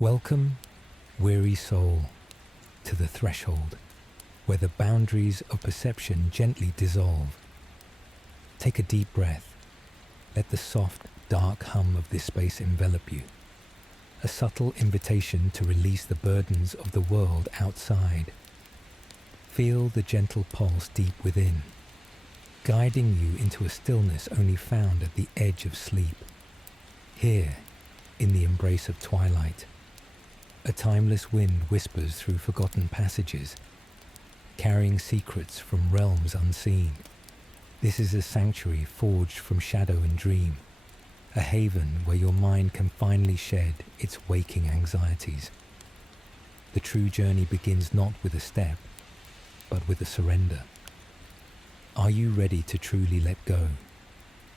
Welcome, weary soul, to the threshold, where the boundaries of perception gently dissolve. Take a deep breath. Let the soft, dark hum of this space envelop you. A subtle invitation to release the burdens of the world outside. Feel the gentle pulse deep within, guiding you into a stillness only found at the edge of sleep. Here, in the embrace of twilight, a timeless wind whispers through forgotten passages, carrying secrets from realms unseen. This is a sanctuary forged from shadow and dream, a haven where your mind can finally shed its waking anxieties. The true journey begins not with a step, but with a surrender. Are you ready to truly let go,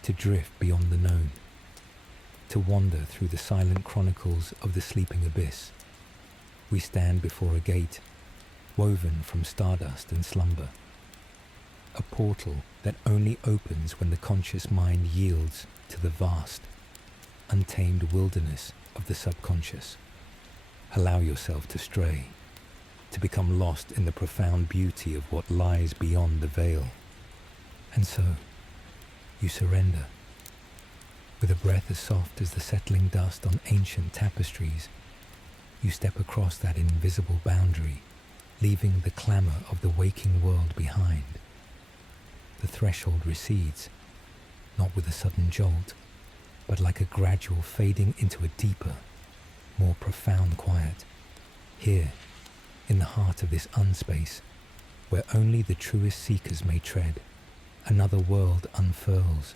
to drift beyond the known, to wander through the silent chronicles of the sleeping abyss? We stand before a gate, woven from stardust and slumber. A portal that only opens when the conscious mind yields to the vast, untamed wilderness of the subconscious. Allow yourself to stray, to become lost in the profound beauty of what lies beyond the veil. And so, you surrender. With a breath as soft as the settling dust on ancient tapestries, you step across that invisible boundary, leaving the clamor of the waking world behind. The threshold recedes, not with a sudden jolt, but like a gradual fading into a deeper, more profound quiet. Here, in the heart of this unspace, where only the truest seekers may tread, another world unfurls,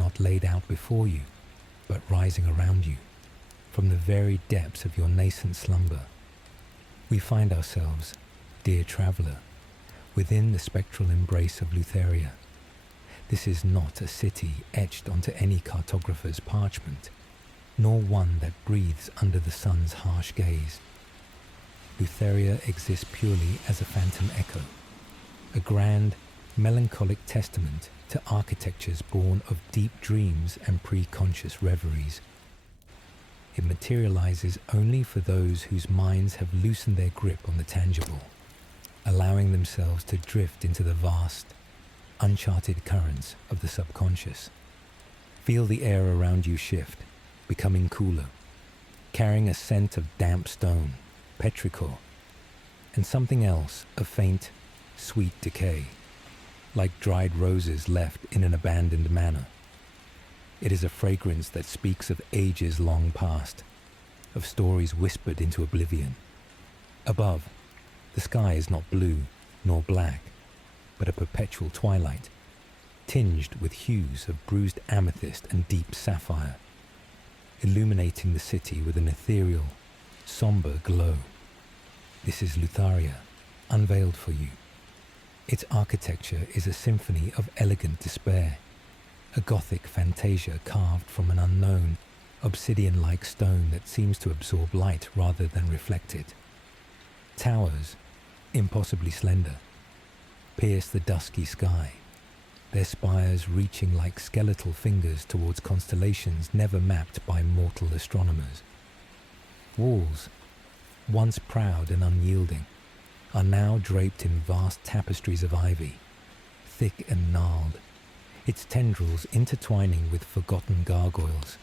not laid out before you, but rising around you. From the very depths of your nascent slumber, we find ourselves, dear traveller, within the spectral embrace of Lutharia. This is not a city etched onto any cartographer's parchment, nor one that breathes under the sun's harsh gaze. Lutharia exists purely as a phantom echo, a grand, melancholic testament to architectures born of deep dreams and pre-conscious reveries. It materializes only for those whose minds have loosened their grip on the tangible, allowing themselves to drift into the vast, uncharted currents of the subconscious. Feel the air around you shift, becoming cooler, carrying a scent of damp stone, petrichor, and something else of faint, sweet decay, like dried roses left in an abandoned manor. It is a fragrance that speaks of ages long past, of stories whispered into oblivion. Above, the sky is not blue nor black, but a perpetual twilight, tinged with hues of bruised amethyst and deep sapphire, illuminating the city with an ethereal, somber glow. This is Lutharia, unveiled for you. Its architecture is a symphony of elegant despair, a Gothic fantasia carved from an unknown, obsidian-like stone that seems to absorb light rather than reflect it. Towers, impossibly slender, pierce the dusky sky, their spires reaching like skeletal fingers towards constellations never mapped by mortal astronomers. Walls, once proud and unyielding, are now draped in vast tapestries of ivy, thick and gnarled, its tendrils intertwining with forgotten gargoyles,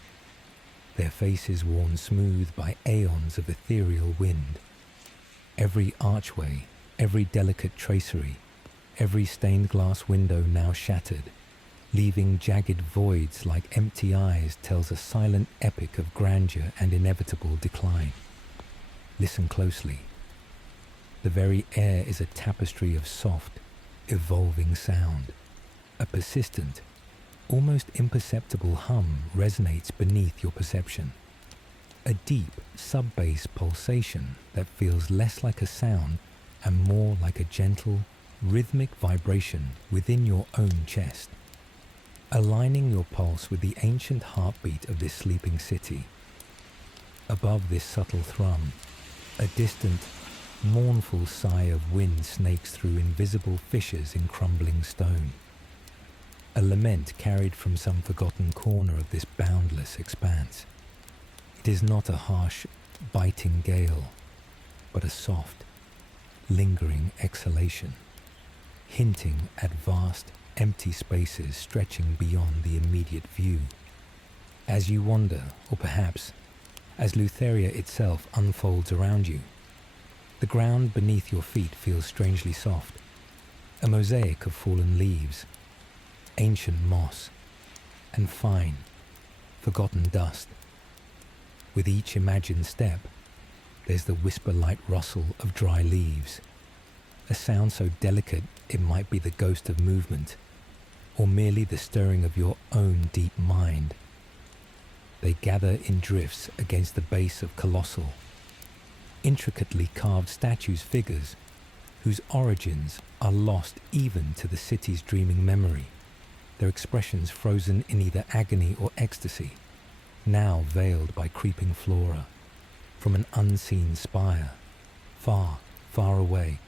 their faces worn smooth by aeons of ethereal wind. Every archway, every delicate tracery, every stained glass window now shattered, leaving jagged voids like empty eyes, tells a silent epic of grandeur and inevitable decline. Listen closely. The very air is a tapestry of soft, evolving sound. A persistent, almost imperceptible hum resonates beneath your perception. A deep, sub-bass pulsation that feels less like a sound and more like a gentle, rhythmic vibration within your own chest, aligning your pulse with the ancient heartbeat of this sleeping city. Above this subtle thrum, a distant, mournful sigh of wind snakes through invisible fissures in crumbling stone. A lament carried from some forgotten corner of this boundless expanse. It is not a harsh, biting gale, but a soft, lingering exhalation, hinting at vast, empty spaces stretching beyond the immediate view. As you wander, or perhaps as Lutharia itself unfolds around you, the ground beneath your feet feels strangely soft, a mosaic of fallen leaves, ancient moss, and fine, forgotten dust. With each imagined step, there's the whisper-like rustle of dry leaves, a sound so delicate it might be the ghost of movement, or merely the stirring of your own deep mind. They gather in drifts against the base of colossal, intricately carved figures whose origins are lost even to the city's dreaming memory, their expressions frozen in either agony or ecstasy, now veiled by creeping flora. From an unseen spire, far, far away,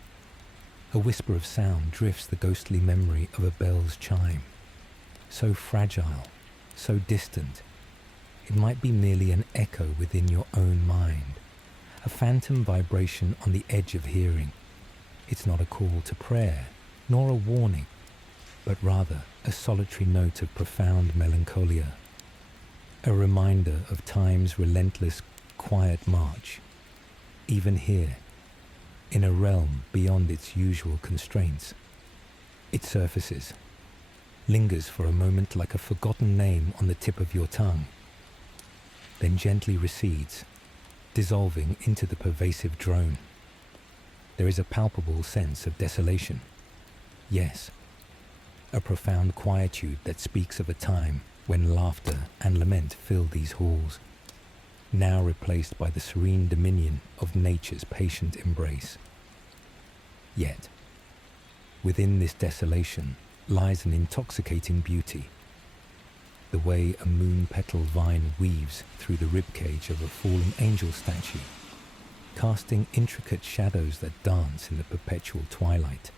a whisper of sound drifts the ghostly memory of a bell's chime. So fragile, so distant, it might be merely an echo within your own mind, a phantom vibration on the edge of hearing. It's not a call to prayer, nor a warning, but rather a solitary note of profound melancholia, a reminder of time's relentless, quiet march. Even here, in a realm beyond its usual constraints, it surfaces, lingers for a moment like a forgotten name on the tip of your tongue, then gently recedes, dissolving into the pervasive drone. There is a palpable sense of desolation. Yes, a profound quietude that speaks of a time when laughter and lament filled these halls, now replaced by the serene dominion of nature's patient embrace. Yet, within this desolation lies an intoxicating beauty. The way a moon-petal vine weaves through the ribcage of a fallen angel statue, casting intricate shadows that dance in the perpetual twilight.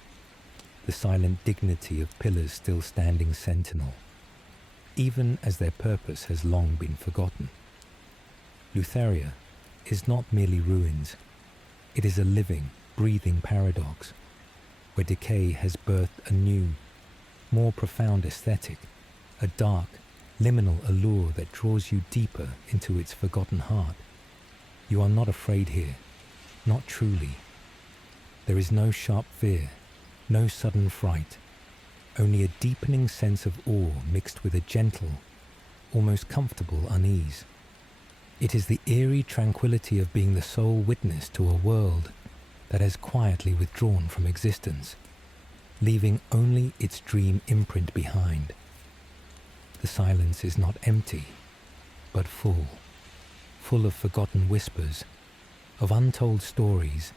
The silent dignity of pillars still standing sentinel, even as their purpose has long been forgotten. Lutharia is not merely ruins. It is a living, breathing paradox, where decay has birthed a new, more profound aesthetic, a dark, liminal allure that draws you deeper into its forgotten heart. You are not afraid here, not truly. There is no sharp fear, no sudden fright, only a deepening sense of awe mixed with a gentle, almost comfortable unease. It is the eerie tranquility of being the sole witness to a world that has quietly withdrawn from existence, leaving only its dream imprint behind. The silence is not empty, but full of forgotten whispers, of untold stories,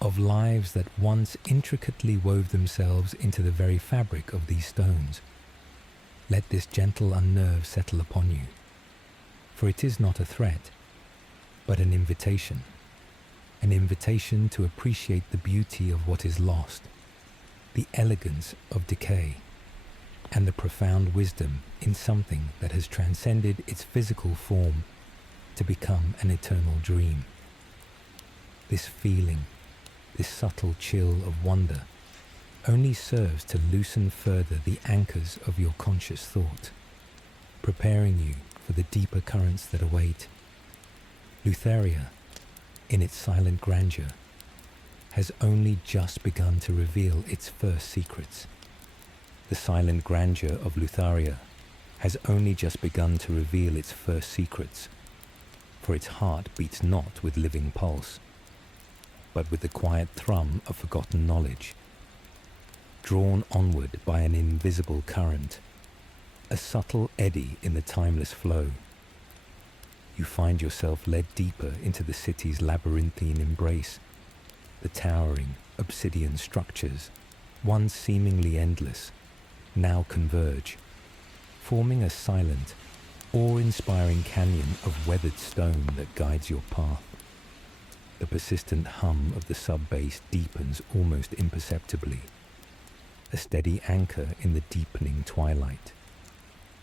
of lives that once intricately wove themselves into the very fabric of these stones. Let this gentle unnerve settle upon you, for it is not a threat, but an invitation to appreciate the beauty of what is lost, the elegance of decay, and the profound wisdom in something that has transcended its physical form to become an eternal dream. This feeling, this subtle chill of wonder, only serves to loosen further the anchors of your conscious thought, preparing you for the deeper currents that await. Lutharia, in its silent grandeur, has only just begun to reveal its first secrets. The silent grandeur of Lutharia has only just begun to reveal its first secrets, for its heart beats not with living pulse, but with the quiet thrum of forgotten knowledge. Drawn onward by an invisible current, a subtle eddy in the timeless flow, you find yourself led deeper into the city's labyrinthine embrace. The towering, obsidian structures, once seemingly endless, now converge, forming a silent, awe-inspiring canyon of weathered stone that guides your path. The persistent hum of the sub-bass deepens almost imperceptibly, a steady anchor in the deepening twilight,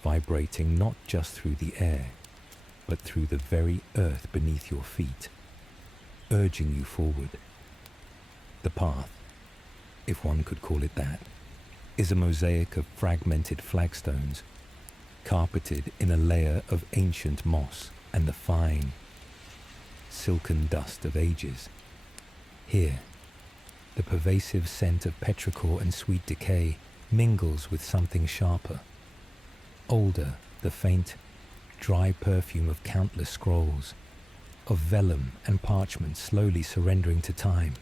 vibrating not just through the air, but through the very earth beneath your feet. urging you forward. The path, if one could call it that, is a mosaic of fragmented flagstones, carpeted in a layer of ancient moss and the fine, silken dust of ages. Here, the pervasive scent of petrichor and sweet decay mingles with something sharper. Older, the faint, dry perfume of countless scrolls, of vellum and parchment slowly surrendering to time.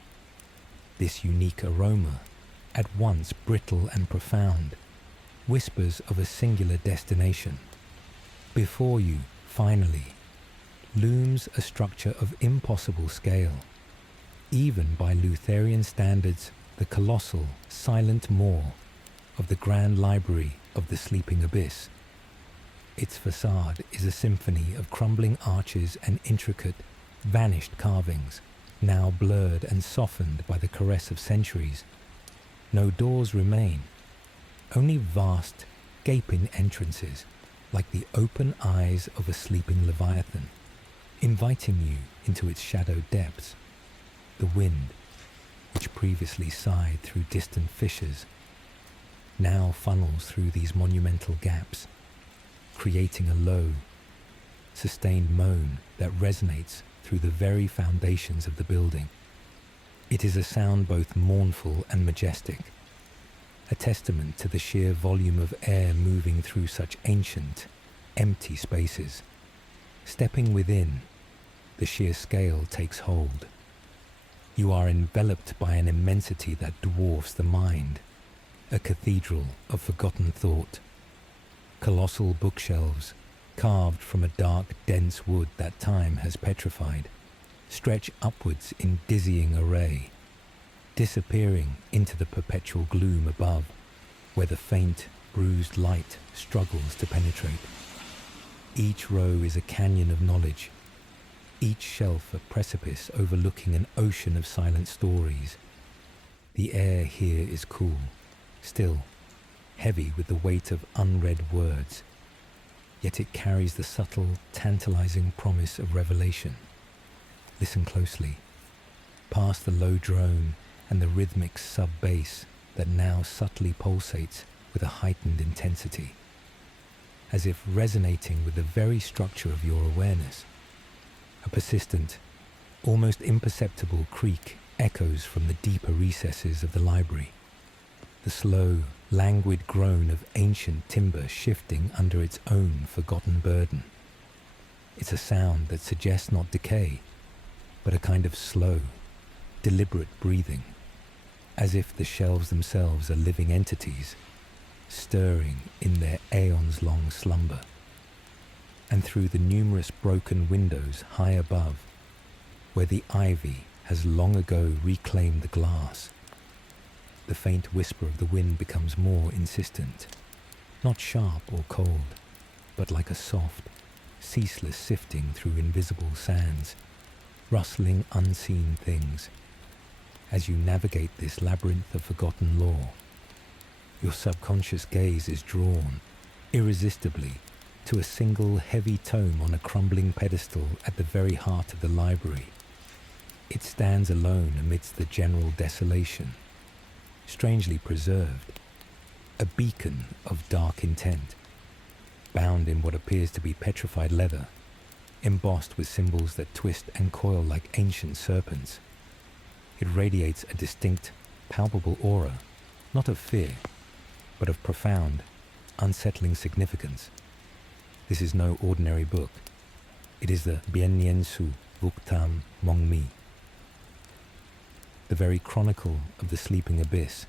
This unique aroma, at once brittle and profound, whispers of a singular destination. Before you, finally, looms a structure of impossible scale. Even by Lutharian standards, the colossal, silent maw of the grand library of the sleeping abyss. Its facade is a symphony of crumbling arches and intricate, vanished carvings, now blurred and softened by the caress of centuries. No doors remain, only vast, gaping entrances, like the open eyes of a sleeping leviathan, inviting you into its shadowed depths. The wind, which previously sighed through distant fissures, now funnels through these monumental gaps, creating a low, sustained moan that resonates through the very foundations of the building. It is a sound both mournful and majestic, a testament to the sheer volume of air moving through such ancient, empty spaces. Stepping within, the sheer scale takes hold. You are enveloped by an immensity that dwarfs the mind, a cathedral of forgotten thought. Colossal bookshelves, carved from a dark, dense wood that time has petrified, stretch upwards in dizzying array, disappearing into the perpetual gloom above, where the faint, bruised light struggles to penetrate. Each row is a canyon of knowledge, each shelf a precipice overlooking an ocean of silent stories. The air here is cool, still, heavy with the weight of unread words, yet it carries the subtle, tantalizing promise of revelation. Listen closely, past the low drone and the rhythmic sub-bass that now subtly pulsates with a heightened intensity, as if resonating with the very structure of your awareness. A persistent, almost imperceptible creak echoes from the deeper recesses of the library, the slow, languid groan of ancient timber shifting under its own forgotten burden. It's a sound that suggests not decay, but a kind of slow, deliberate breathing, as if the shelves themselves are living entities, stirring in their aeons-long slumber. And through the numerous broken windows high above, where the ivy has long ago reclaimed the glass, the faint whisper of the wind becomes more insistent, not sharp or cold, but like a soft, ceaseless sifting through invisible sands, rustling unseen things. As you navigate this labyrinth of forgotten lore, your subconscious gaze is drawn, irresistibly, to a single heavy tome on a crumbling pedestal at the very heart of the library. It stands alone amidst the general desolation, strangely preserved, a beacon of dark intent, bound in what appears to be petrified leather, embossed with symbols that twist and coil like ancient serpents. It radiates a distinct, palpable aura, not of fear, but of profound, unsettling significance. This is no ordinary book. It is the Bienniensu Vuktam Mongmi, the very chronicle of the sleeping abyss,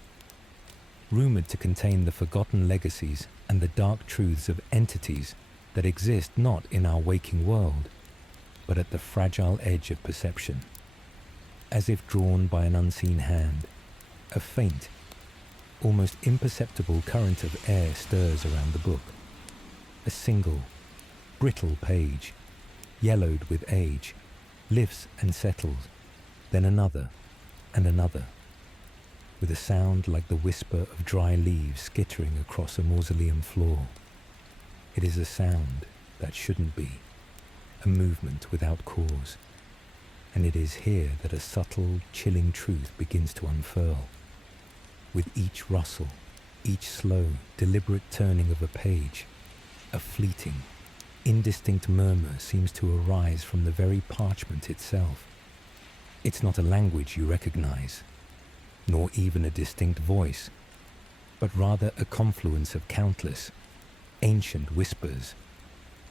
rumored to contain the forgotten legacies and the dark truths of entities that exist not in our waking world, but at the fragile edge of perception. As if drawn by an unseen hand, a faint, almost imperceptible current of air stirs around the book. A single, brittle page, yellowed with age, lifts and settles, then another and another, with a sound like the whisper of dry leaves skittering across a mausoleum floor. It is a sound that shouldn't be, a movement without cause, and it is here that a subtle, chilling truth begins to unfurl. With each rustle, each slow, deliberate turning of a page, a fleeting, indistinct murmur seems to arise from the very parchment itself. It's not a language you recognize, nor even a distinct voice, but rather a confluence of countless, ancient whispers,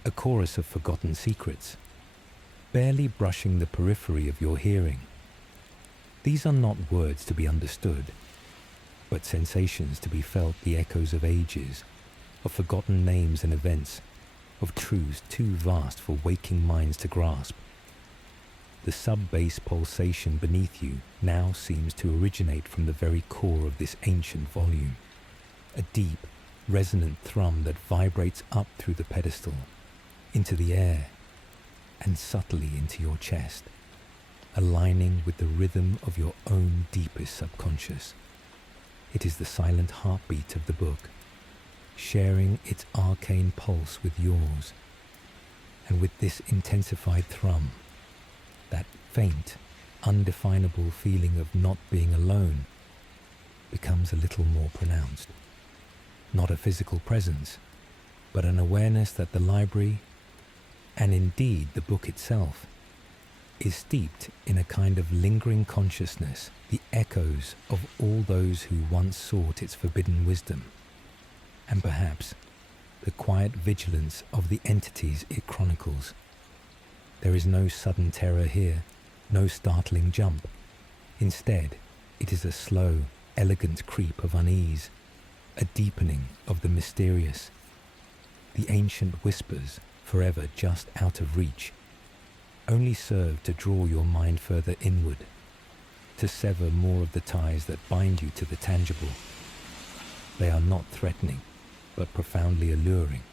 a chorus of forgotten secrets, barely brushing the periphery of your hearing. These are not words to be understood, but sensations to be felt, the echoes of ages, of forgotten names and events, of truths too vast for waking minds to grasp. The sub-bass pulsation beneath you now seems to originate from the very core of this ancient volume, a deep, resonant thrum that vibrates up through the pedestal, into the air, and subtly into your chest, aligning with the rhythm of your own deepest subconscious. It is the silent heartbeat of the book, sharing its arcane pulse with yours. And with this intensified thrum, that faint, undefinable feeling of not being alone becomes a little more pronounced. Not a physical presence, but an awareness that the library, and indeed the book itself, is steeped in a kind of lingering consciousness, the echoes of all those who once sought its forbidden wisdom, and perhaps the quiet vigilance of the entities it chronicles. There is no sudden terror here, no startling jump. Instead, it is a slow, elegant creep of unease, a deepening of the mysterious. The ancient whispers, forever just out of reach, only serve to draw your mind further inward, to sever more of the ties that bind you to the tangible. They are not threatening, but profoundly alluring,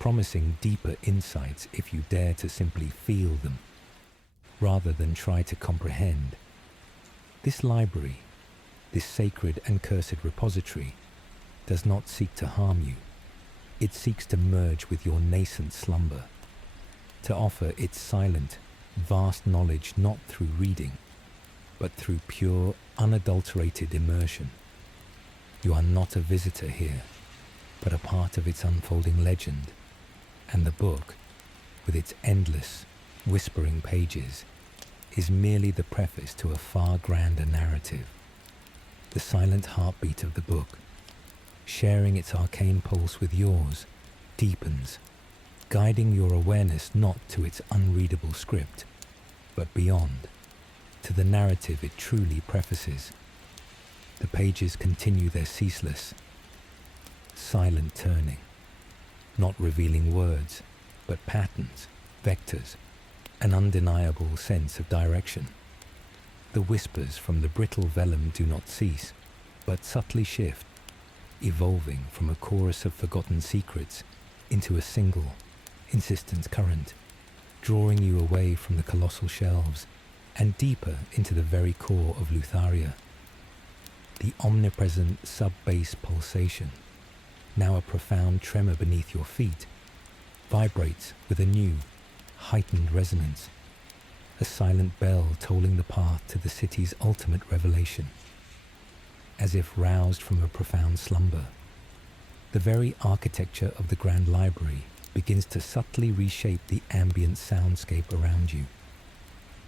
promising deeper insights if you dare to simply feel them, rather than try to comprehend. This library, this sacred and cursed repository, does not seek to harm you. It seeks to merge with your nascent slumber, to offer its silent, vast knowledge not through reading, but through pure, unadulterated immersion. You are not a visitor here, but a part of its unfolding legend, and the book, with its endless, whispering pages, is merely the preface to a far grander narrative. The silent heartbeat of the book, sharing its arcane pulse with yours, deepens, guiding your awareness not to its unreadable script, but beyond, to the narrative it truly prefaces. The pages continue their ceaseless, silent turning, not revealing words, but patterns, vectors, an undeniable sense of direction. The whispers from the brittle vellum do not cease, but subtly shift, evolving from a chorus of forgotten secrets into a single, insistent current, drawing you away from the colossal shelves and deeper into the very core of Lutharia. The omnipresent sub-bass pulsation, now a profound tremor beneath your feet, vibrates with a new, heightened resonance, a silent bell tolling the path to the city's ultimate revelation. As if roused from a profound slumber, the very architecture of the Grand Library begins to subtly reshape the ambient soundscape around you.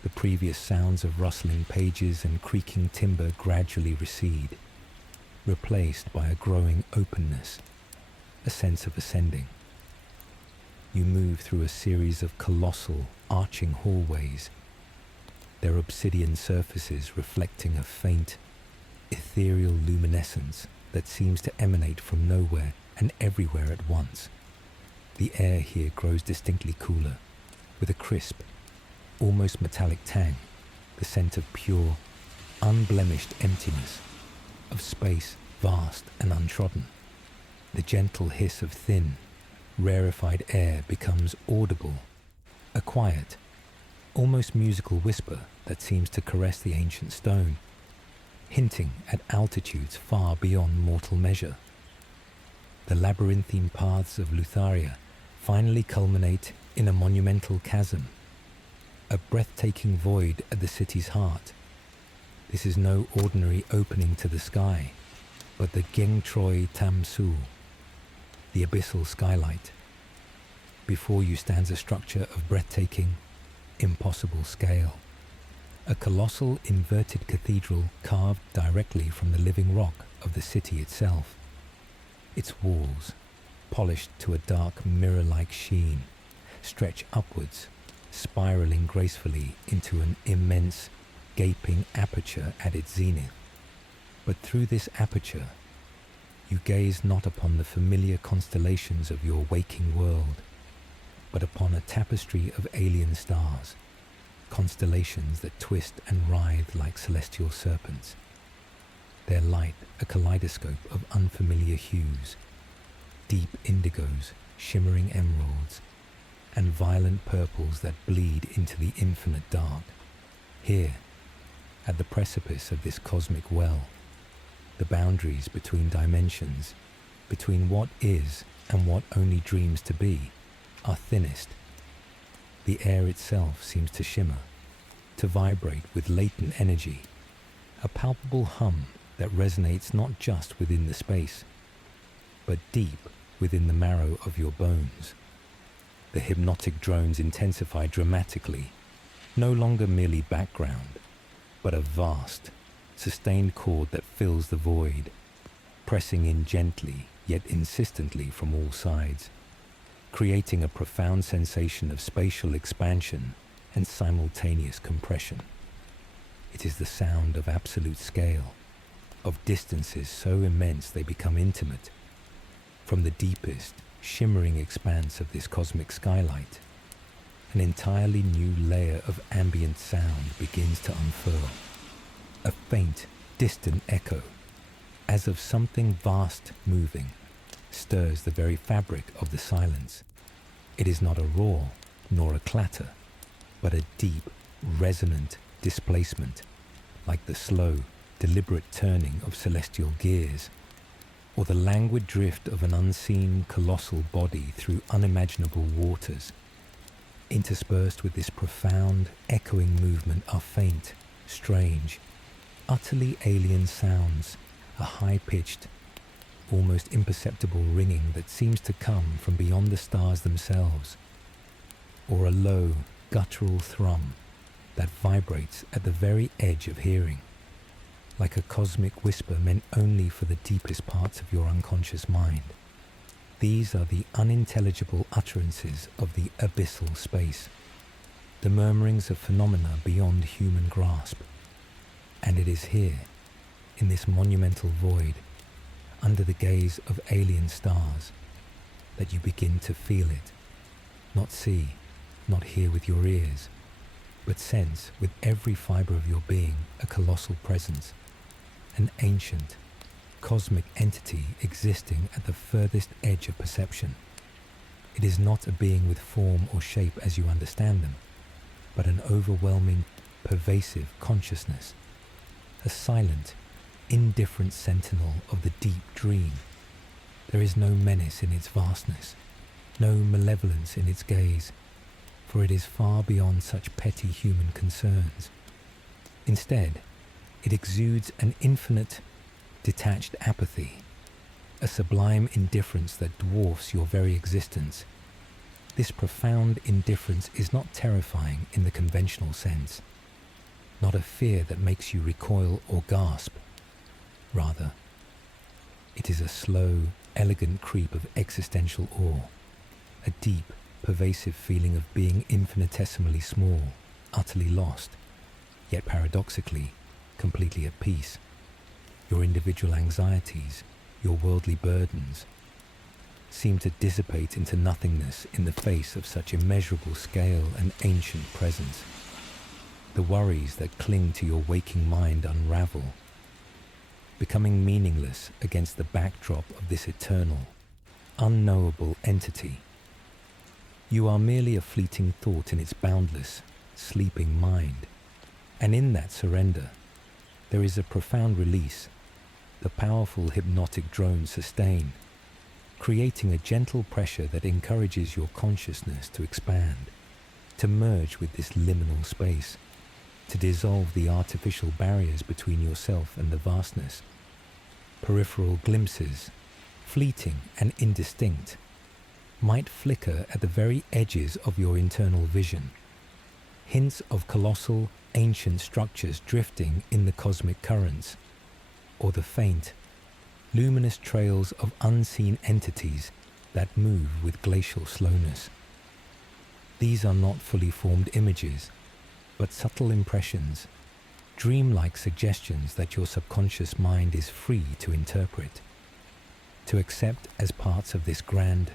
The previous sounds of rustling pages and creaking timber gradually recede, replaced by a growing openness, a sense of ascending. You move through a series of colossal, arching hallways, their obsidian surfaces reflecting a faint, ethereal luminescence that seems to emanate from nowhere and everywhere at once. The air here grows distinctly cooler, with a crisp, almost metallic tang, the scent of pure, unblemished emptiness, of space vast and untrodden. The gentle hiss of thin, rarefied air becomes audible, a quiet, almost musical whisper that seems to caress the ancient stone, hinting at altitudes far beyond mortal measure. The labyrinthine paths of Lutharia finally culminate in a monumental chasm, a breathtaking void at the city's heart. This is no ordinary opening to the sky, but the Giếng Trời Thẳm Sâu, the Abyssal Skylight. Before you stands a structure of breathtaking, impossible scale. A colossal inverted cathedral carved directly from the living rock of the city itself. Its walls, polished to a dark mirror-like sheen, stretch upwards, spiraling gracefully into an immense, gaping aperture at its zenith. But through this aperture, you gaze not upon the familiar constellations of your waking world, but upon a tapestry of alien stars, constellations that twist and writhe like celestial serpents, their light a kaleidoscope of unfamiliar hues, deep indigos, shimmering emeralds, and violent purples that bleed into the infinite dark. Here, at the precipice of this cosmic well, the boundaries between dimensions, between what is and what only dreams to be, are thinnest. The air itself seems to shimmer, to vibrate with latent energy, a palpable hum that resonates not just within the space, but deep within the marrow of your bones. The hypnotic drones intensify dramatically, no longer merely background, but a vast, sustained chord that fills the void, pressing in gently yet insistently from all sides, creating a profound sensation of spatial expansion and simultaneous compression. It is the sound of absolute scale, of distances so immense they become intimate. From the deepest, shimmering expanse of this cosmic skylight, an entirely new layer of ambient sound begins to unfurl. A faint, distant echo, as of something vast moving, stirs the very fabric of the silence. It is not a roar, nor a clatter, but a deep, resonant displacement, like the slow, deliberate turning of celestial gears, or the languid drift of an unseen, colossal body through unimaginable waters. Interspersed with this profound, echoing movement are faint, strange, utterly alien sounds, a high-pitched, almost imperceptible ringing that seems to come from beyond the stars themselves, or a low, guttural thrum that vibrates at the very edge of hearing, like a cosmic whisper meant only for the deepest parts of your unconscious mind. These are the unintelligible utterances of the abyssal space, the murmurings of phenomena beyond human grasp. And it is here, in this monumental void, under the gaze of alien stars, that you begin to feel it, not see, not hear with your ears, but sense with every fibre of your being a colossal presence, an ancient, cosmic entity existing at the furthest edge of perception. It is not a being with form or shape as you understand them, but an overwhelming, pervasive consciousness, a silent, indifferent sentinel of the deep dream. There is no menace in its vastness, no malevolence in its gaze, for it is far beyond such petty human concerns. Instead, it exudes an infinite, detached apathy, a sublime indifference that dwarfs your very existence. This profound indifference is not terrifying in the conventional sense, not a fear that makes you recoil or gasp. Rather, it is a slow, elegant creep of existential awe, a deep, pervasive feeling of being infinitesimally small, utterly lost, yet paradoxically, completely at peace. Your individual anxieties, your worldly burdens, seem to dissipate into nothingness in the face of such immeasurable scale and ancient presence. The worries that cling to your waking mind unravel, becoming meaningless against the backdrop of this eternal, unknowable entity. You are merely a fleeting thought in its boundless, sleeping mind, and in that surrender, there is a profound release. The powerful hypnotic drones sustain, creating a gentle pressure that encourages your consciousness to expand, to merge with this liminal space, to dissolve the artificial barriers between yourself and the vastness. Peripheral glimpses, fleeting and indistinct, might flicker at the very edges of your internal vision. Hints of colossal, ancient structures drifting in the cosmic currents, or the faint, luminous trails of unseen entities that move with glacial slowness. These are not fully formed images, but subtle impressions, dreamlike suggestions that your subconscious mind is free to interpret, to accept as parts of this grand,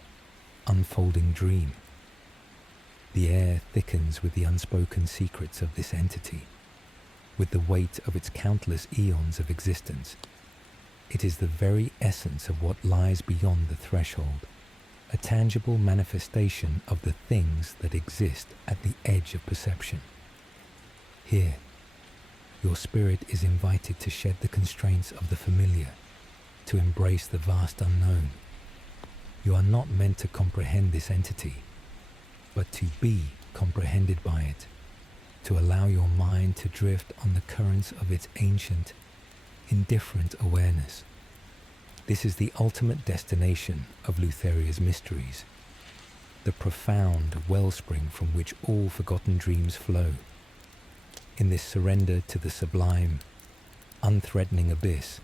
unfolding dream. The air thickens with the unspoken secrets of this entity, with the weight of its countless eons of existence. It is the very essence of what lies beyond the threshold, a tangible manifestation of the things that exist at the edge of perception. Here, your spirit is invited to shed the constraints of the familiar, to embrace the vast unknown. You are not meant to comprehend this entity, but to be comprehended by it, to allow your mind to drift on the currents of its ancient, indifferent awareness. This is the ultimate destination of Lutharia's mysteries, the profound wellspring from which all forgotten dreams flow. In this surrender to the sublime, unthreatening abyss,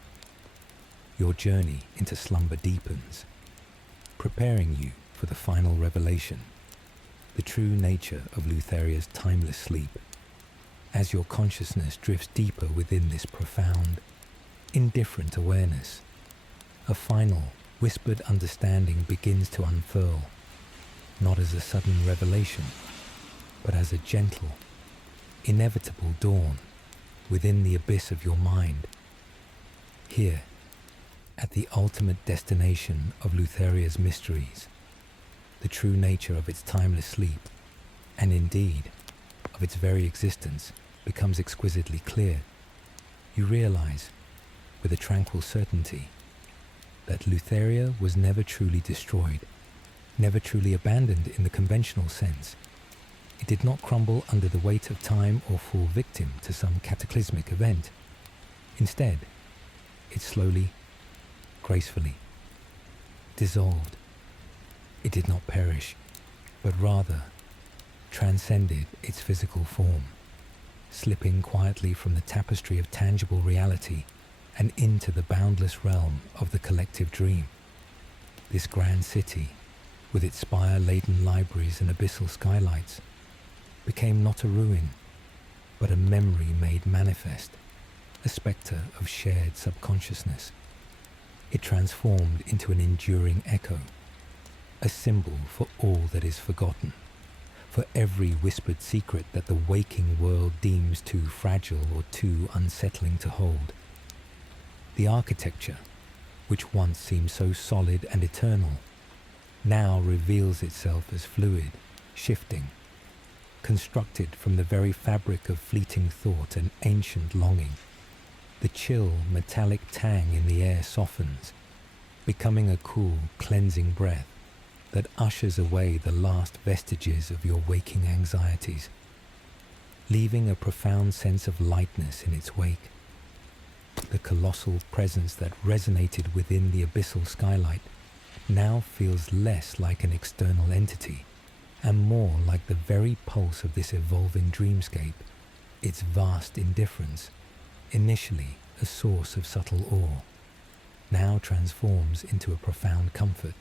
your journey into slumber deepens, preparing you for the final revelation, the true nature of Lutharia's timeless sleep. As your consciousness drifts deeper within this profound, indifferent awareness, a final, whispered understanding begins to unfurl, not as a sudden revelation, but as a gentle, inevitable dawn within the abyss of your mind. Here, at the ultimate destination of Lutharia's mysteries, the true nature of its timeless sleep, and indeed, of its very existence, becomes exquisitely clear. You realize, with a tranquil certainty, that Lutharia was never truly destroyed, never truly abandoned in the conventional sense. It did not crumble under the weight of time or fall victim to some cataclysmic event. Instead, it slowly, gracefully, dissolved. It did not perish, but rather transcended its physical form, slipping quietly from the tapestry of tangible reality and into the boundless realm of the collective dream. This grand city, with its spire-laden libraries and abyssal skylights, became not a ruin, but a memory made manifest, a spectre of shared subconsciousness. It transformed into an enduring echo, a symbol for all that is forgotten, for every whispered secret that the waking world deems too fragile or too unsettling to hold. The architecture, which once seemed so solid and eternal, now reveals itself as fluid, shifting, constructed from the very fabric of fleeting thought and ancient longing. The chill, metallic tang in the air softens, becoming a cool, cleansing breath that ushers away the last vestiges of your waking anxieties, leaving a profound sense of lightness in its wake. The colossal presence that resonated within the abyssal skylight now feels less like an external entity and more like the very pulse of this evolving dreamscape. Its vast indifference, initially a source of subtle awe, now transforms into a profound comfort,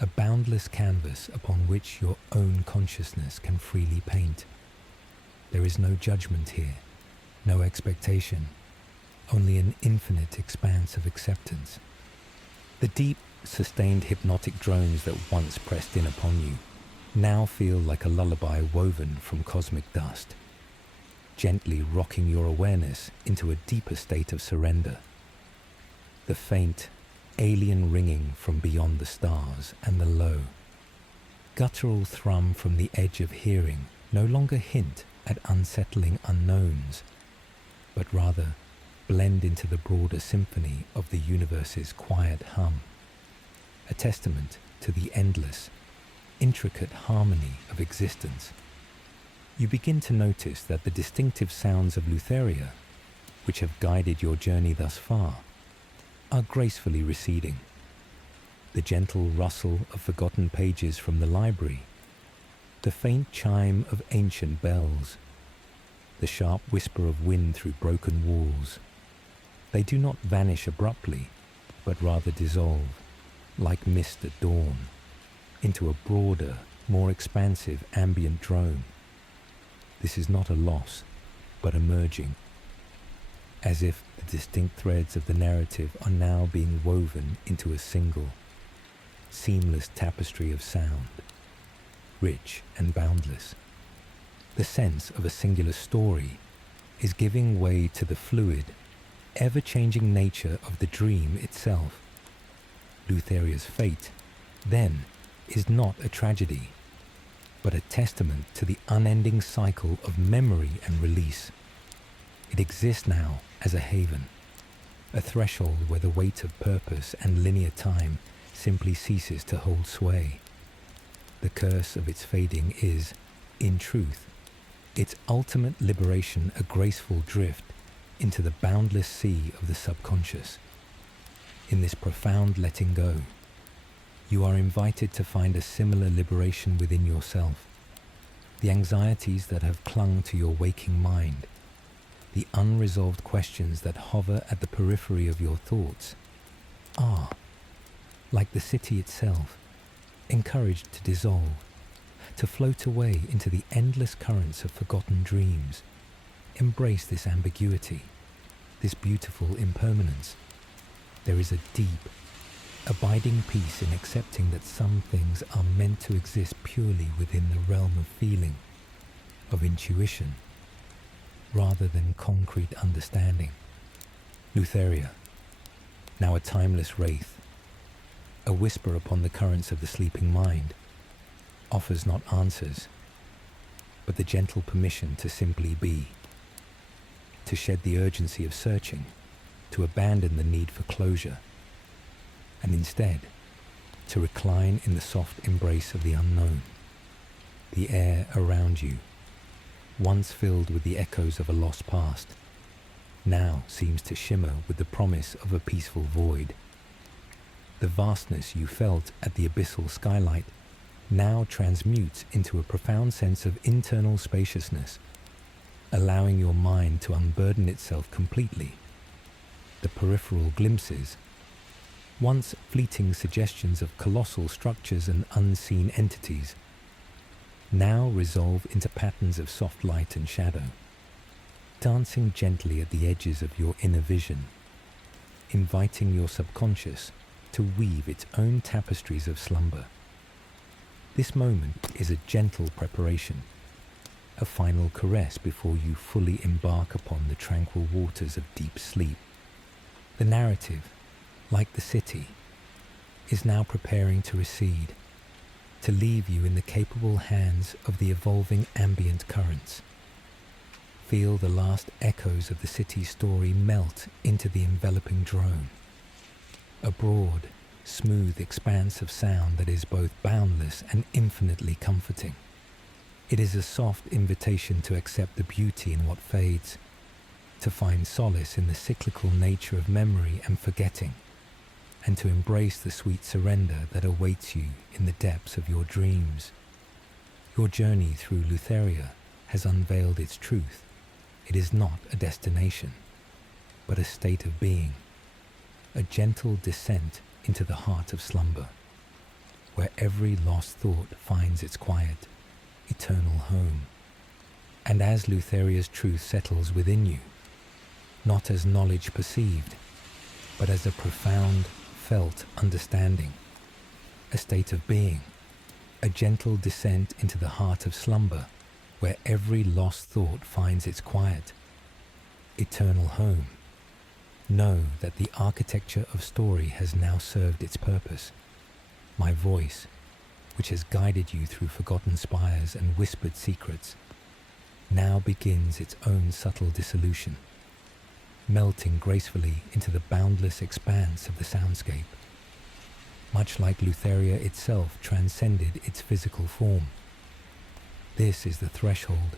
a boundless canvas upon which your own consciousness can freely paint. There is no judgment here, no expectation, only an infinite expanse of acceptance. The deep, sustained hypnotic drones that once pressed in upon you now feel like a lullaby woven from cosmic dust, gently rocking your awareness into a deeper state of surrender. The faint, alien ringing from beyond the stars and the low, guttural thrum from the edge of hearing no longer hint at unsettling unknowns, but rather blend into the broader symphony of the universe's quiet hum, a testament to the endless, intricate harmony of existence, you begin to notice that the distinctive sounds of Lutharia, which have guided your journey thus far, are gracefully receding. The gentle rustle of forgotten pages from the library, the faint chime of ancient bells, the sharp whisper of wind through broken walls. They do not vanish abruptly, but rather dissolve, like mist at dawn, into a broader, more expansive ambient drone. This is not a loss, but a merging, as if the distinct threads of the narrative are now being woven into a single, seamless tapestry of sound, rich and boundless. The sense of a singular story is giving way to the fluid, ever-changing nature of the dream itself. Lutharia's fate, then, is not a tragedy, but a testament to the unending cycle of memory and release. It exists now as a haven, a threshold where the weight of purpose and linear time simply ceases to hold sway. The curse of its fading is, in truth, its ultimate liberation, a graceful drift into the boundless sea of the subconscious. In this profound letting go, you are invited to find a similar liberation within yourself. The anxieties that have clung to your waking mind, the unresolved questions that hover at the periphery of your thoughts, are, like the city itself, encouraged to dissolve, to float away into the endless currents of forgotten dreams. Embrace this ambiguity, this beautiful impermanence. There is a deep, abiding peace in accepting that some things are meant to exist purely within the realm of feeling, of intuition, rather than concrete understanding. Lutharia, now a timeless wraith, a whisper upon the currents of the sleeping mind, offers not answers, but the gentle permission to simply be, to shed the urgency of searching, to abandon the need for closure, and instead to recline in the soft embrace of the unknown. The air around you, once filled with the echoes of a lost past, now seems to shimmer with the promise of a peaceful void. The vastness you felt at the Abyssal Skylight now transmutes into a profound sense of internal spaciousness, allowing your mind to unburden itself completely. The peripheral glimpses, once fleeting suggestions of colossal structures and unseen entities, now resolve into patterns of soft light and shadow, dancing gently at the edges of your inner vision, inviting your subconscious to weave its own tapestries of slumber. This moment is a gentle preparation, a final caress before you fully embark upon the tranquil waters of deep sleep. The narrative, like the city, is now preparing to recede, to leave you in the capable hands of the evolving ambient currents. Feel the last echoes of the city's story melt into the enveloping drone. A broad, smooth expanse of sound that is both boundless and infinitely comforting. It is a soft invitation to accept the beauty in what fades, to find solace in the cyclical nature of memory and forgetting, and to embrace the sweet surrender that awaits you in the depths of your dreams. Your journey through Lutharia has unveiled its truth. It is not a destination, but a state of being, a gentle descent into the heart of slumber, where every lost thought finds its quiet, eternal home. And as Lutharia's truth settles within you, not as knowledge perceived, but as a profound, felt understanding, a state of being, a gentle descent into the heart of slumber, where every lost thought finds its quiet, eternal home. Know that the architecture of story has now served its purpose. My voice, which has guided you through forgotten spires and whispered secrets, now begins its own subtle dissolution, melting gracefully into the boundless expanse of the soundscape. Much like Lutharia itself transcended its physical form, this is the threshold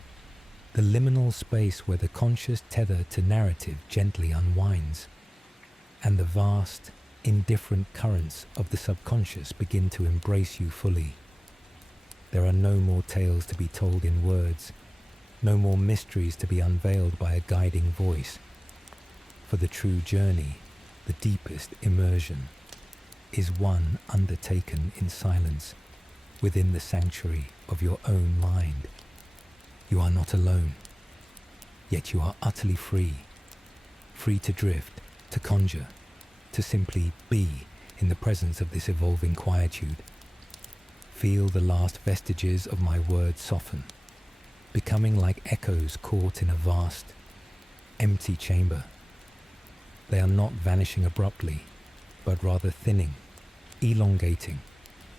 the liminal space where the conscious tether to narrative gently unwinds, and the vast, indifferent currents of the subconscious begin to embrace you fully. There are no more tales to be told in words, no more mysteries to be unveiled by a guiding voice. For the true journey, the deepest immersion, is one undertaken in silence within the sanctuary of your own mind. You are not alone, yet you are utterly free, free to drift, to conjure, to simply be in the presence of this evolving quietude. Feel the last vestiges of my words soften, becoming like echoes caught in a vast, empty chamber. They are not vanishing abruptly, but rather thinning, elongating,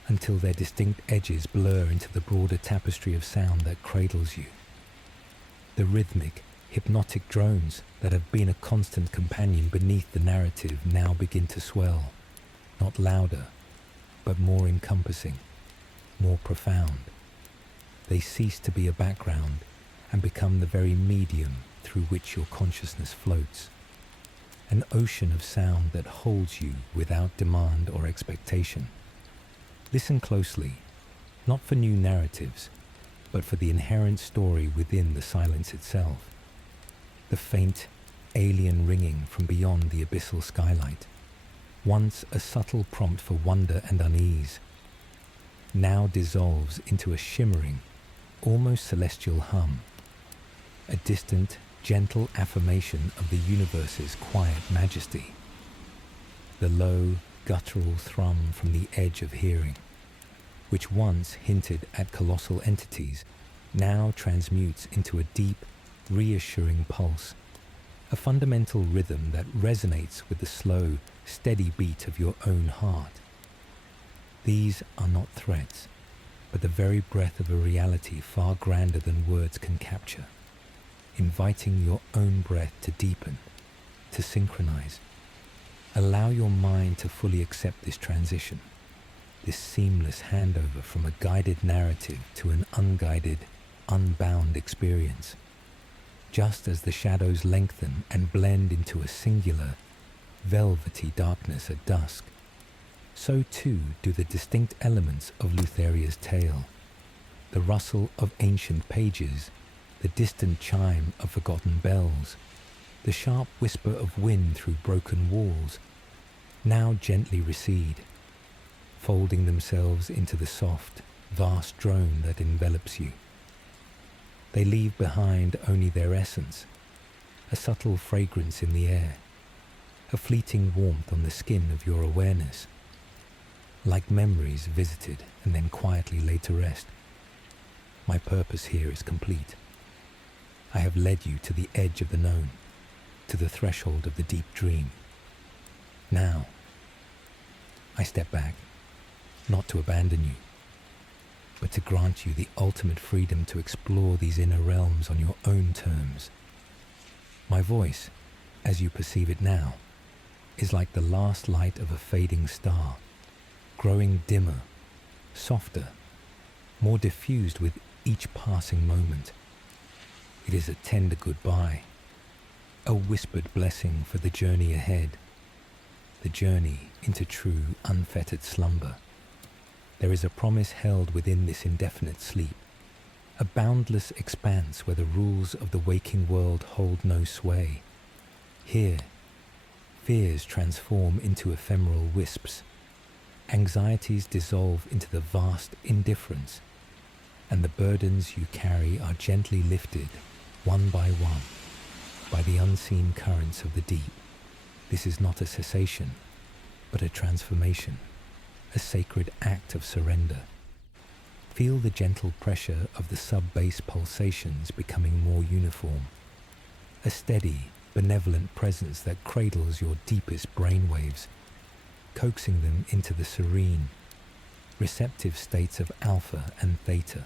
until their distinct edges blur into the broader tapestry of sound that cradles you. The rhythmic, hypnotic drones that have been a constant companion beneath the narrative now begin to swell, not louder, but more encompassing, more profound. They cease to be a background and become the very medium through which your consciousness floats. An ocean of sound that holds you without demand or expectation. Listen closely, not for new narratives, but for the inherent story within the silence itself. The faint, alien ringing from beyond the abyssal skylight, once a subtle prompt for wonder and unease, now dissolves into a shimmering, almost celestial hum, a distant, gentle affirmation of the universe's quiet majesty. The low, guttural thrum from the edge of hearing, which once hinted at colossal entities, now transmutes into a deep, reassuring pulse, a fundamental rhythm that resonates with the slow, steady beat of your own heart. These are not threats, but the very breath of a reality far grander than words can capture, inviting your own breath to deepen, to synchronize. Allow your mind to fully accept this transition, this seamless handover from a guided narrative to an unguided, unbound experience. Just as the shadows lengthen and blend into a singular, velvety darkness at dusk, so too do the distinct elements of Lutharia's tale. The rustle of ancient pages, the distant chime of forgotten bells, the sharp whisper of wind through broken walls, now gently recede, folding themselves into the soft, vast drone that envelops you. They leave behind only their essence, a subtle fragrance in the air, a fleeting warmth on the skin of your awareness, like memories visited and then quietly laid to rest. My purpose here is complete. I have led you to the edge of the known, to the threshold of the deep dream. Now, I step back, not to abandon you, but to grant you the ultimate freedom to explore these inner realms on your own terms. My voice, as you perceive it now, is like the last light of a fading star, growing dimmer, softer, more diffused with each passing moment. It is a tender goodbye, a whispered blessing for the journey ahead, the journey into true, unfettered slumber. There is a promise held within this indefinite sleep, a boundless expanse where the rules of the waking world hold no sway. Here, fears transform into ephemeral wisps, anxieties dissolve into the vast indifference, and the burdens you carry are gently lifted, one by one, by the unseen currents of the deep. This is not a cessation, but a transformation, a sacred act of surrender. Feel the gentle pressure of the sub-bass pulsations becoming more uniform, a steady, benevolent presence that cradles your deepest brainwaves, coaxing them into the serene, receptive states of alpha and theta.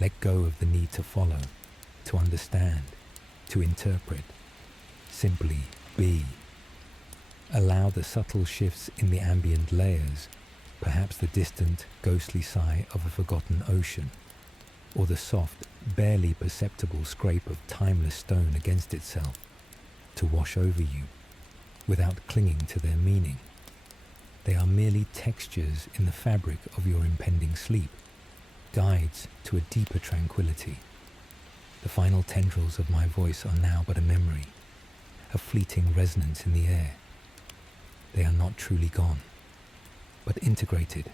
Let go of the need to follow, to understand, to interpret. Simply be. Allow the subtle shifts in the ambient layers, perhaps the distant, ghostly sigh of a forgotten ocean, or the soft, barely perceptible scrape of timeless stone against itself, to wash over you, without clinging to their meaning. They are merely textures in the fabric of your impending sleep, guides to a deeper tranquility. The final tendrils of my voice are now but a memory, a fleeting resonance in the air. They are not truly gone, but integrated,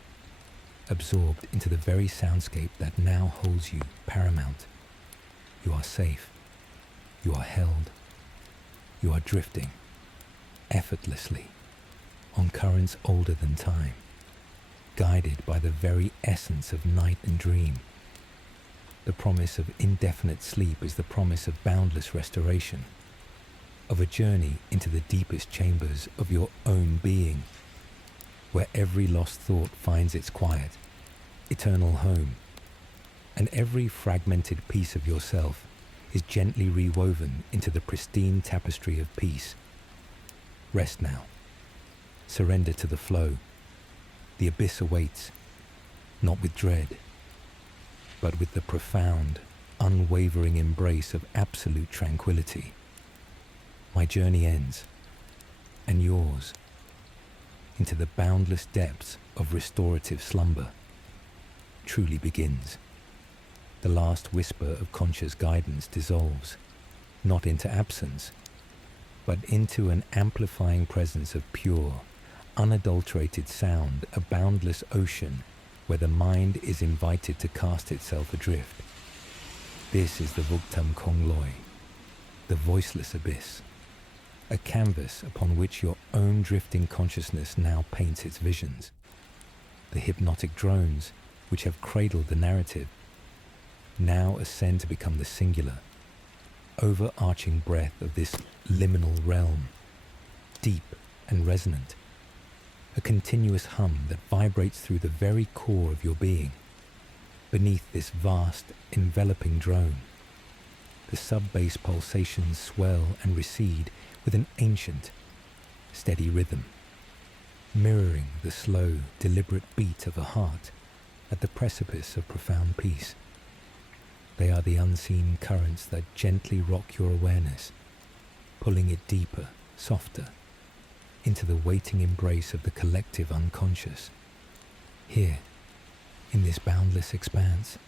absorbed into the very soundscape that now holds you paramount. You are safe. You are held. You are drifting, effortlessly, on currents older than time, guided by the very essence of night and dream. The promise of indefinite sleep is the promise of boundless restoration, of a journey into the deepest chambers of your own being, where every lost thought finds its quiet, eternal home, and every fragmented piece of yourself is gently rewoven into the pristine tapestry of peace. Rest now. Surrender to the flow. The abyss awaits, not with dread, but with the profound, unwavering embrace of absolute tranquility. My journey ends, and yours, into the boundless depths of restorative slumber, truly begins. The last whisper of conscious guidance dissolves, not into absence, but into an amplifying presence of pure, unadulterated sound, a boundless ocean where the mind is invited to cast itself adrift. This is the Vuktam Kongloi, the Voiceless Abyss, a canvas upon which your own drifting consciousness now paints its visions. The hypnotic drones, which have cradled the narrative, now ascend to become the singular, overarching breath of this liminal realm, deep and resonant, a continuous hum that vibrates through the very core of your being. Beneath this vast, enveloping drone, the sub-bass pulsations swell and recede with an ancient, steady rhythm, mirroring the slow, deliberate beat of a heart at the precipice of profound peace. They are the unseen currents that gently rock your awareness, pulling it deeper, softer, into the waiting embrace of the collective unconscious. Here, in this boundless expanse,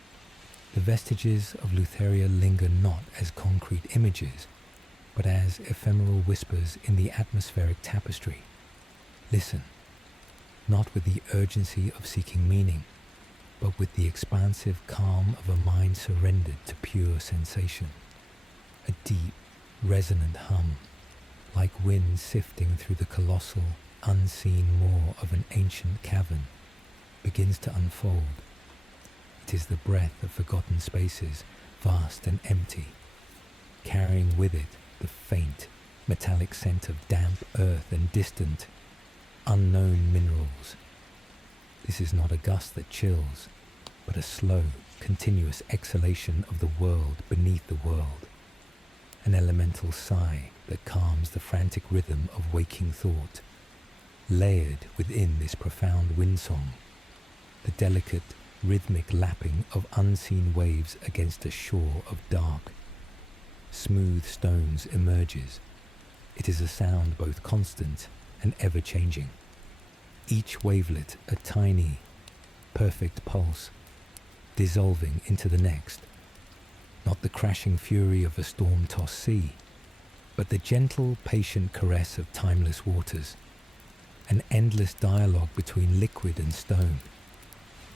the vestiges of Lutharia linger not as concrete images, but as ephemeral whispers in the atmospheric tapestry. Listen, not with the urgency of seeking meaning, but with the expansive calm of a mind surrendered to pure sensation. A deep, resonant hum, like wind sifting through the colossal, unseen maw of an ancient cavern, begins to unfold. It is the breath of forgotten spaces, vast and empty, carrying with it the faint, metallic scent of damp earth and distant, unknown minerals. This is not a gust that chills, but a slow, continuous exhalation of the world beneath the world, an elemental sigh that calms the frantic rhythm of waking thought, layered within this profound windsong, the delicate, rhythmic lapping of unseen waves against a shore of dark, smooth stones emerges. It is a sound both constant and ever-changing, each wavelet a tiny, perfect pulse, dissolving into the next, not the crashing fury of a storm-tossed sea, but the gentle, patient caress of timeless waters, an endless dialogue between liquid and stone.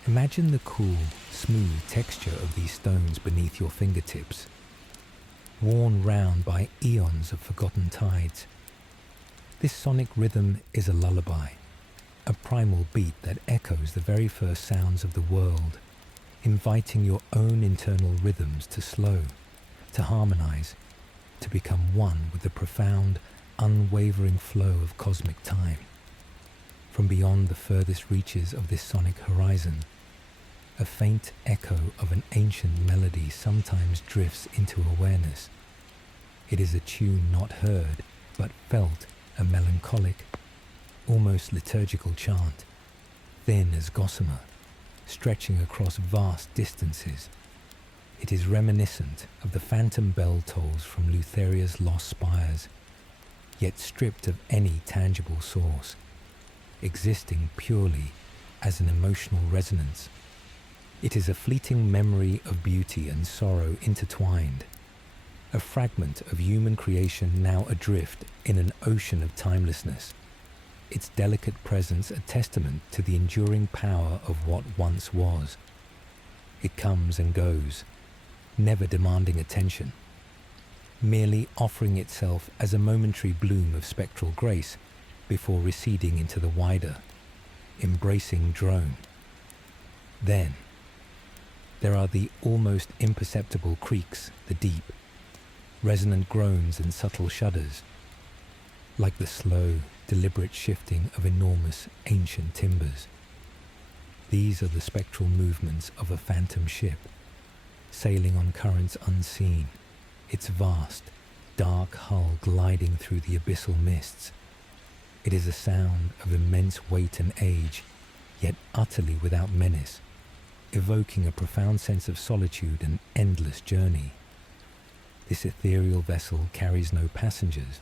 Imagine the cool, smooth texture of these stones beneath your fingertips, worn round by eons of forgotten tides. This sonic rhythm is a lullaby, a primal beat that echoes the very first sounds of the world, inviting your own internal rhythms to slow, to harmonize, to become one with the profound, unwavering flow of cosmic time. From beyond the furthest reaches of this sonic horizon, a faint echo of an ancient melody sometimes drifts into awareness. It is a tune not heard, but felt, a melancholic, almost liturgical chant, thin as gossamer, stretching across vast distances, It is reminiscent of the phantom bell tolls from Lutharia's lost spires, yet stripped of any tangible source, existing purely as an emotional resonance. It is a fleeting memory of beauty and sorrow intertwined, a fragment of human creation now adrift in an ocean of timelessness, its delicate presence a testament to the enduring power of what once was. It comes and goes, never demanding attention, merely offering itself as a momentary bloom of spectral grace before receding into the wider, embracing drone. Then, there are the almost imperceptible creaks, the deep, resonant groans and subtle shudders, like the slow, deliberate shifting of enormous, ancient timbers. These are the spectral movements of a phantom ship, sailing on currents unseen, its vast, dark hull gliding through the abyssal mists. It is a sound of immense weight and age, yet utterly without menace, evoking a profound sense of solitude and endless journey. This ethereal vessel carries no passengers,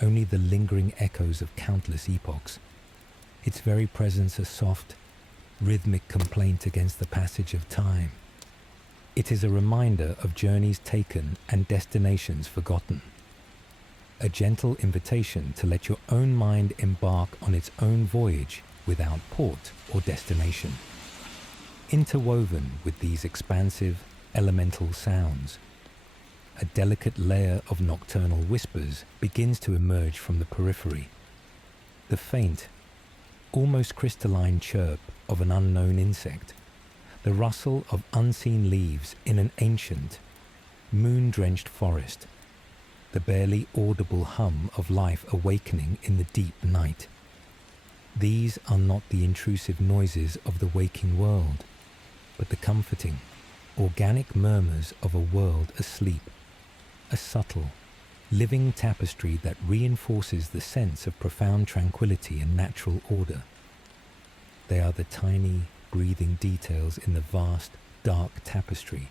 only the lingering echoes of countless epochs, its very presence a soft, rhythmic complaint against the passage of time. It is a reminder of journeys taken and destinations forgotten, a gentle invitation to let your own mind embark on its own voyage without port or destination. Interwoven with these expansive, elemental sounds, a delicate layer of nocturnal whispers begins to emerge from the periphery. The faint, almost crystalline chirp of an unknown insect, the rustle of unseen leaves in an ancient, moon-drenched forest, the barely audible hum of life awakening in the deep night. These are not the intrusive noises of the waking world, but the comforting, organic murmurs of a world asleep, a subtle, living tapestry that reinforces the sense of profound tranquility and natural order. They are the tiny, breathing details in the vast, dark tapestry,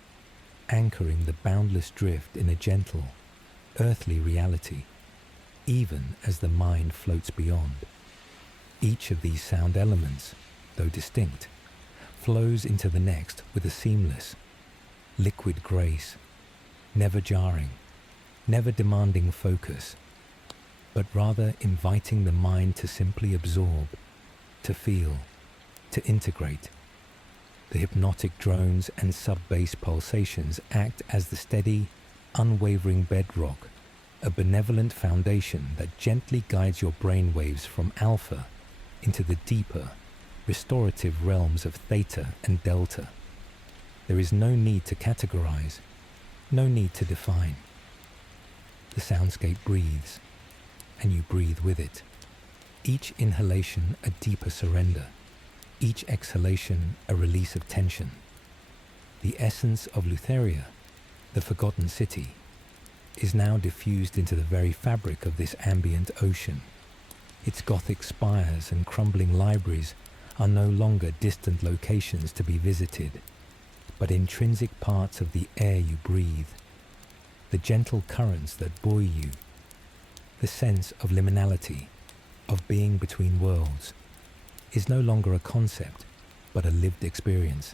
anchoring the boundless drift in a gentle, earthly reality, even as the mind floats beyond. Each of these sound elements, though distinct, flows into the next with a seamless, liquid grace, never jarring, never demanding focus, but rather inviting the mind to simply absorb, to feel, to integrate. The hypnotic drones and sub-bass pulsations act as the steady, unwavering bedrock, a benevolent foundation that gently guides your brainwaves from alpha into the deeper, restorative realms of theta and delta. There is no need to categorize, no need to define. The soundscape breathes, and you breathe with it. Each inhalation a deeper surrender, each exhalation a release of tension. The essence of Lutharia, the forgotten city, is now diffused into the very fabric of this ambient ocean. Its Gothic spires and crumbling libraries are no longer distant locations to be visited, but intrinsic parts of the air you breathe, the gentle currents that buoy you, the sense of liminality, of being between worlds, is no longer a concept, but a lived experience,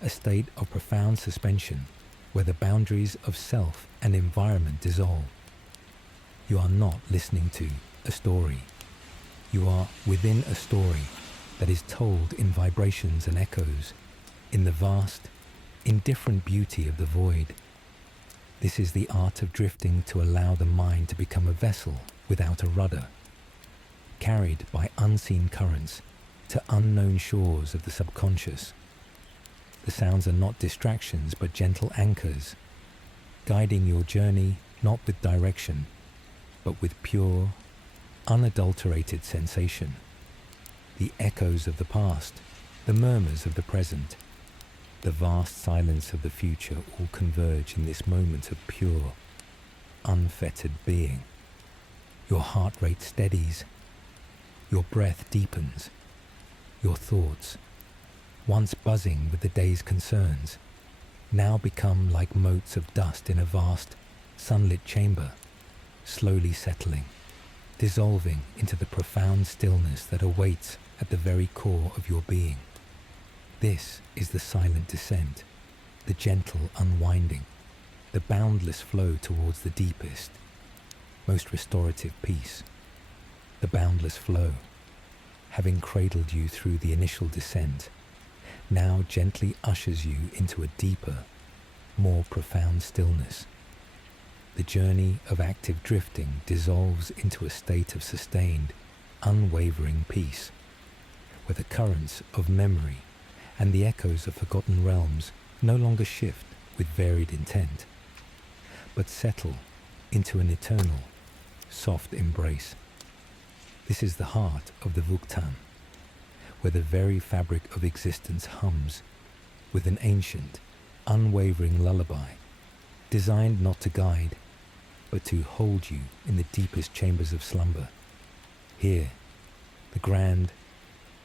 a state of profound suspension where the boundaries of self and environment dissolve. You are not listening to a story. You are within a story that is told in vibrations and echoes, in the vast, indifferent beauty of the void. This is the art of drifting to allow the mind to become a vessel without a rudder, carried by unseen currents to unknown shores of the subconscious. The sounds are not distractions but gentle anchors, guiding your journey not with direction, but with pure, unadulterated sensation. The echoes of the past, the murmurs of the present, the vast silence of the future all converge in this moment of pure, unfettered being. Your heart rate steadies, your breath deepens, your thoughts, once buzzing with the day's concerns, now become like motes of dust in a vast, sunlit chamber, slowly settling, dissolving into the profound stillness that awaits at the very core of your being. This is the silent descent, the gentle unwinding, the boundless flow towards the deepest, most restorative peace. The boundless flow, having cradled you through the initial descent, now gently ushers you into a deeper, more profound stillness. The journey of active drifting dissolves into a state of sustained, unwavering peace, where the currents of memory and the echoes of forgotten realms no longer shift with varied intent, but settle into an eternal, soft embrace. This is the heart of the Vuktan, where the very fabric of existence hums with an ancient, unwavering lullaby, designed not to guide, but to hold you in the deepest chambers of slumber. Here, the grand,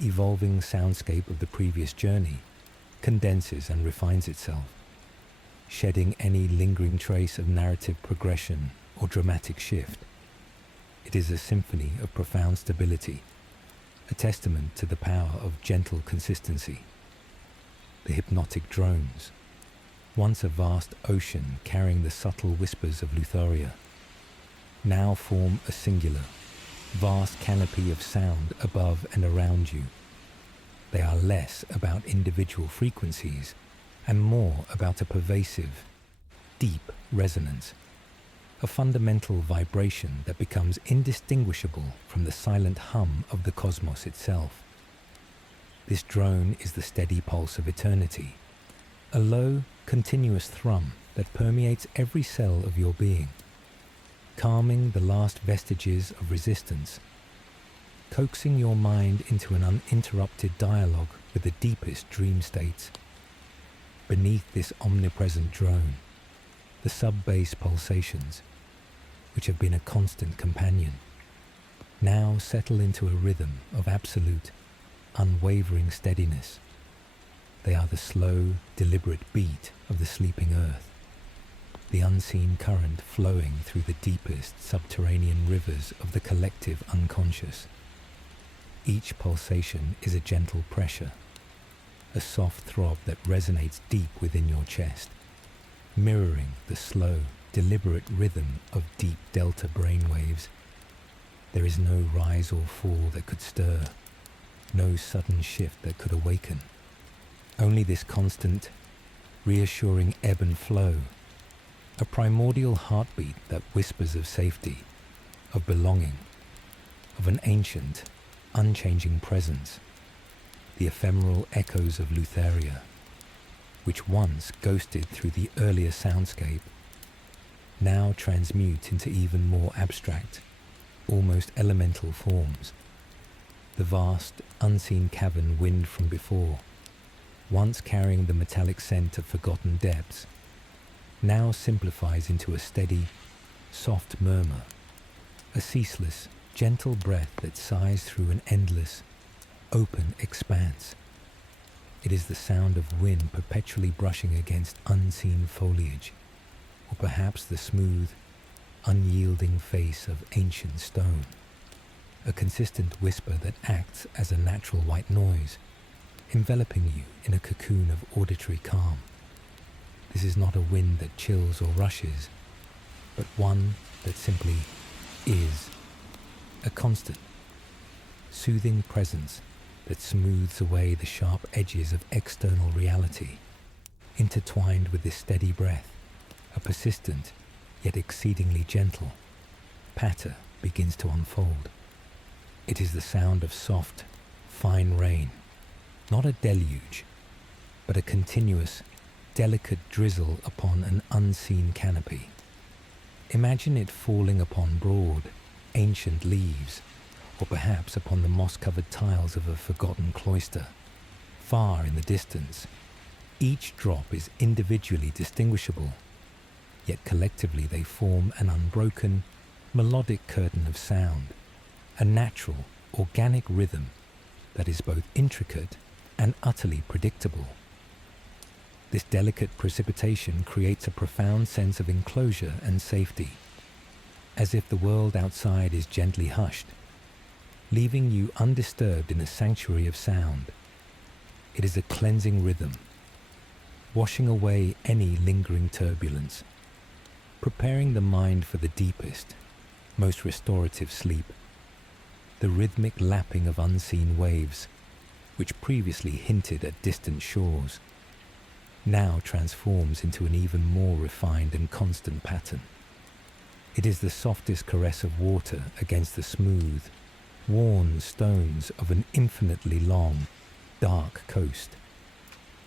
evolving soundscape of the previous journey condenses and refines itself, shedding any lingering trace of narrative progression or dramatic shift. It is a symphony of profound stability, a testament to the power of gentle consistency. The hypnotic drones, once a vast ocean carrying the subtle whispers of Lutharia, now form a singular, vast canopy of sound above and around you. They are less about individual frequencies and more about a pervasive, deep resonance, a fundamental vibration that becomes indistinguishable from the silent hum of the cosmos itself. This drone is the steady pulse of eternity, a low, continuous thrum that permeates every cell of your being, calming the last vestiges of resistance, coaxing your mind into an uninterrupted dialogue with the deepest dream states. Beneath this omnipresent drone, the sub-bass pulsations, which have been a constant companion, now settle into a rhythm of absolute, unwavering steadiness. They are the slow, deliberate beat of the sleeping earth, the unseen current flowing through the deepest subterranean rivers of the collective unconscious. Each pulsation is a gentle pressure, a soft throb that resonates deep within your chest, mirroring the slow, deliberate rhythm of deep delta brainwaves. There is no rise or fall that could stir, no sudden shift that could awaken. Only this constant, reassuring ebb and flow, a primordial heartbeat that whispers of safety, of belonging, of an ancient, unchanging presence, the ephemeral echoes of Lutharia, which once ghosted through the earlier soundscape, now transmute into even more abstract, almost elemental forms. The vast, unseen cavern wind from before, once carrying the metallic scent of forgotten depths, now simplifies into a steady, soft murmur, a ceaseless, gentle breath that sighs through an endless, open expanse. It is the sound of wind perpetually brushing against unseen foliage, or perhaps the smooth, unyielding face of ancient stone, a consistent whisper that acts as a natural white noise, enveloping you in a cocoon of auditory calm. This is not a wind that chills or rushes, but one that simply is, a constant, soothing presence that smooths away the sharp edges of external reality. Intertwined with this steady breath, a persistent, yet exceedingly gentle, patter begins to unfold. It is the sound of soft, fine rain, not a deluge, but a continuous, delicate drizzle upon an unseen canopy. Imagine it falling upon broad, ancient leaves, or perhaps upon the moss-covered tiles of a forgotten cloister. Far in the distance, each drop is individually distinguishable, yet collectively they form an unbroken, melodic curtain of sound, a natural, organic rhythm that is both intricate and utterly predictable. This delicate precipitation creates a profound sense of enclosure and safety, as if the world outside is gently hushed, leaving you undisturbed in a sanctuary of sound. It is a cleansing rhythm, washing away any lingering turbulence, preparing the mind for the deepest, most restorative sleep. The rhythmic lapping of unseen waves, which previously hinted at distant shores, now transforms into an even more refined and constant pattern. It is the softest caress of water against the smooth, worn stones of an infinitely long, dark coast.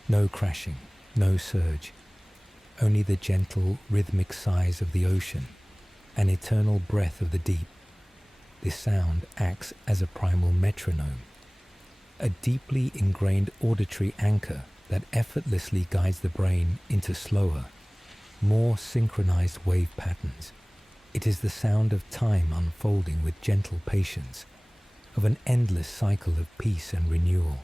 No crashing, no surge, only the gentle, rhythmic sighs of the ocean, an eternal breath of the deep. This sound acts as a primal metronome, a deeply ingrained auditory anchor that effortlessly guides the brain into slower, more synchronized wave patterns. It is the sound of time unfolding with gentle patience, of an endless cycle of peace and renewal.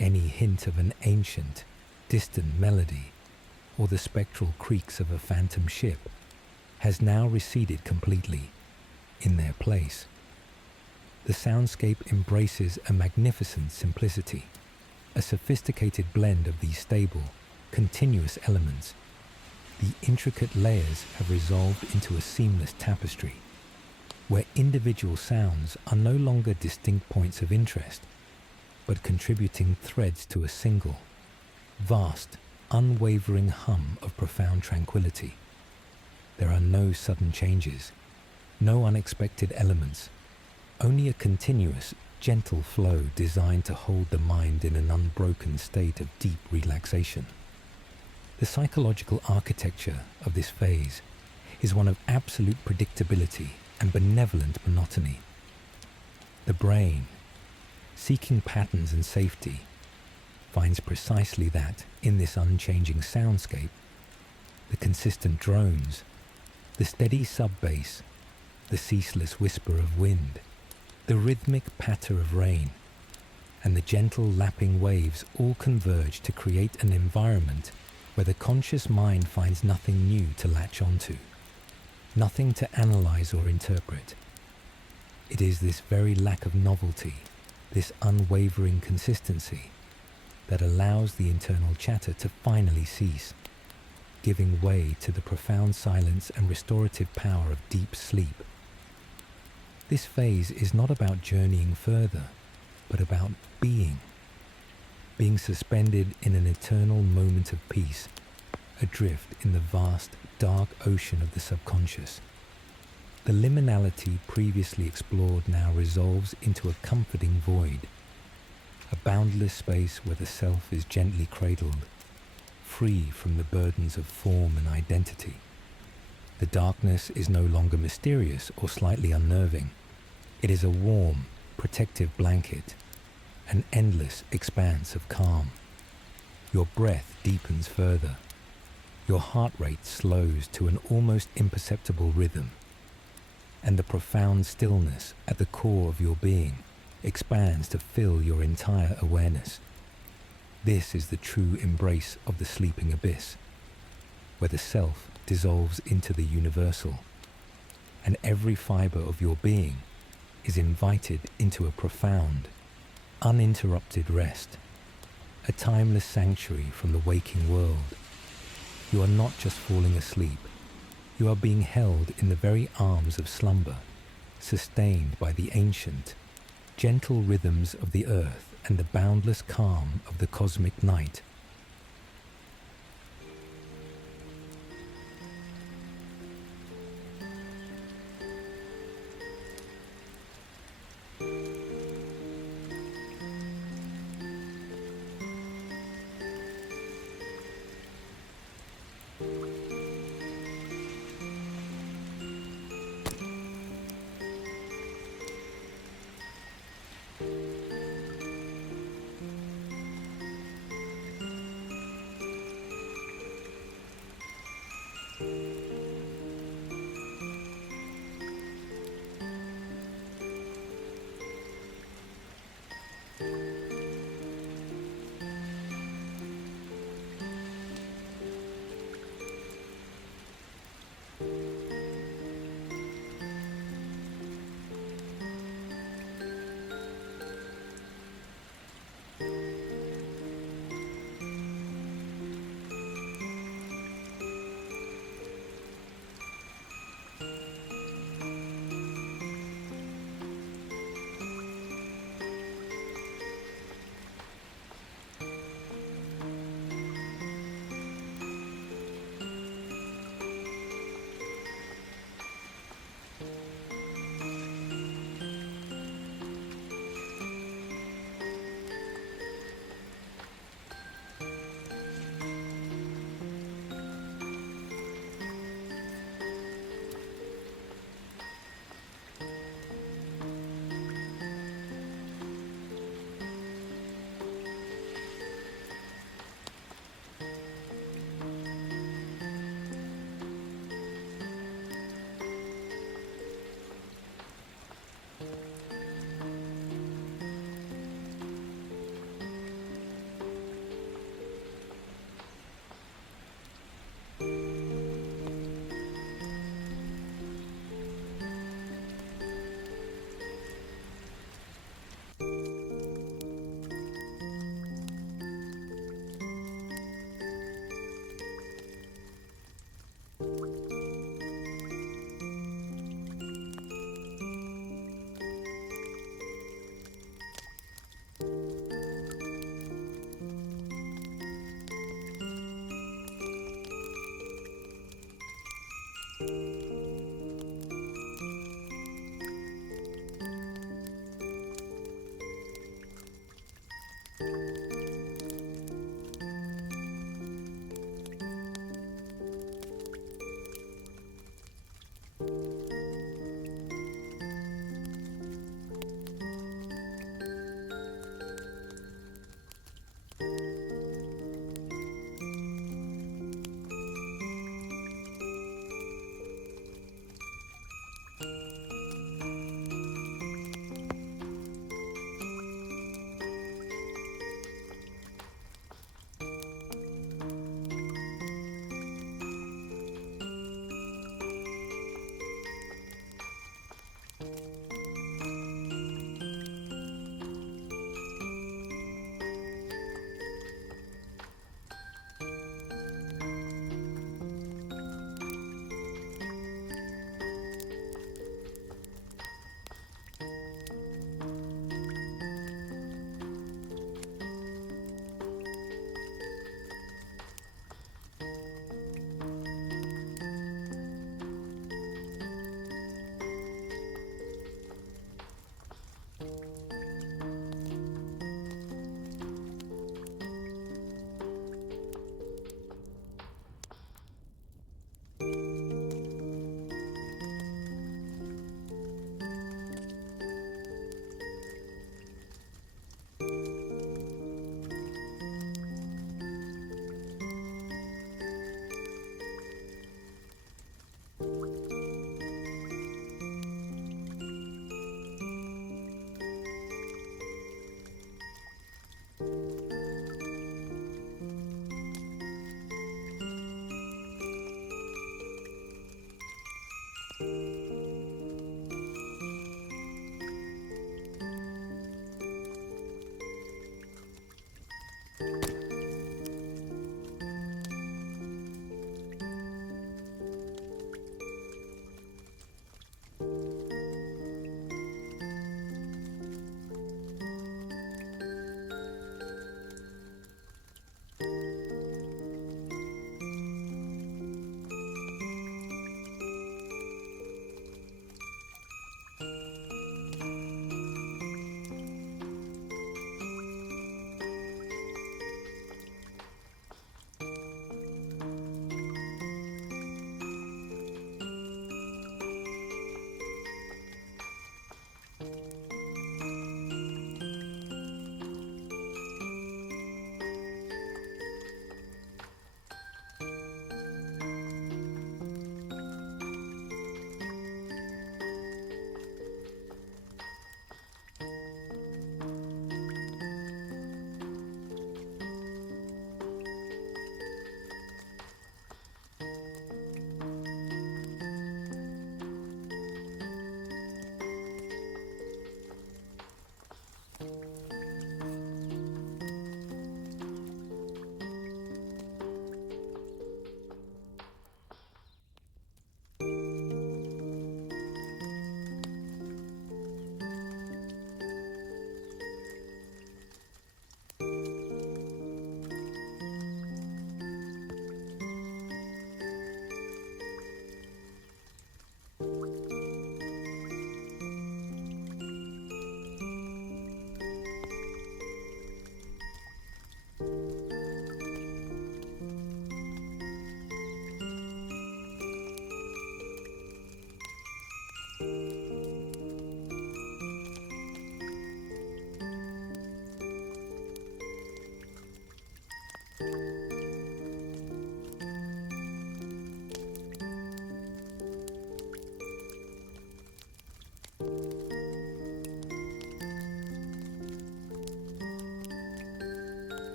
Any hint of an ancient, distant melody, or the spectral creaks of a phantom ship, has now receded completely. In their place, the soundscape embraces a magnificent simplicity, a sophisticated blend of these stable, continuous elements. The intricate layers have resolved into a seamless tapestry, where individual sounds are no longer distinct points of interest, but contributing threads to a single, vast, unwavering hum of profound tranquility. There are no sudden changes, no unexpected elements, only a continuous, gentle flow designed to hold the mind in an unbroken state of deep relaxation. The psychological architecture of this phase is one of absolute predictability and benevolent monotony. The brain, seeking patterns and safety, finds precisely that in this unchanging soundscape. The consistent drones, the steady sub-bass, the ceaseless whisper of wind, the rhythmic patter of rain, and the gentle lapping waves all converge to create an environment where the conscious mind finds nothing new to latch onto, nothing to analyze or interpret. It is this very lack of novelty, this unwavering consistency, that allows the internal chatter to finally cease, giving way to the profound silence and restorative power of deep sleep. This phase is not about journeying further, but about being suspended in an eternal moment of peace, adrift in the vast, dark ocean of the subconscious. The liminality previously explored now resolves into a comforting void, a boundless space where the self is gently cradled, free from the burdens of form and identity. The darkness is no longer mysterious or slightly unnerving. It is a warm, protective blanket, an endless expanse of calm. Your breath deepens further. Your heart rate slows to an almost imperceptible rhythm, and the profound stillness at the core of your being expands to fill your entire awareness. This is the true embrace of the sleeping abyss, where the self dissolves into the universal, and every fiber of your being is invited into a profound, uninterrupted rest, a timeless sanctuary from the waking world. You are not just falling asleep, you are being held in the very arms of slumber, sustained by the ancient, gentle rhythms of the earth and the boundless calm of the cosmic night.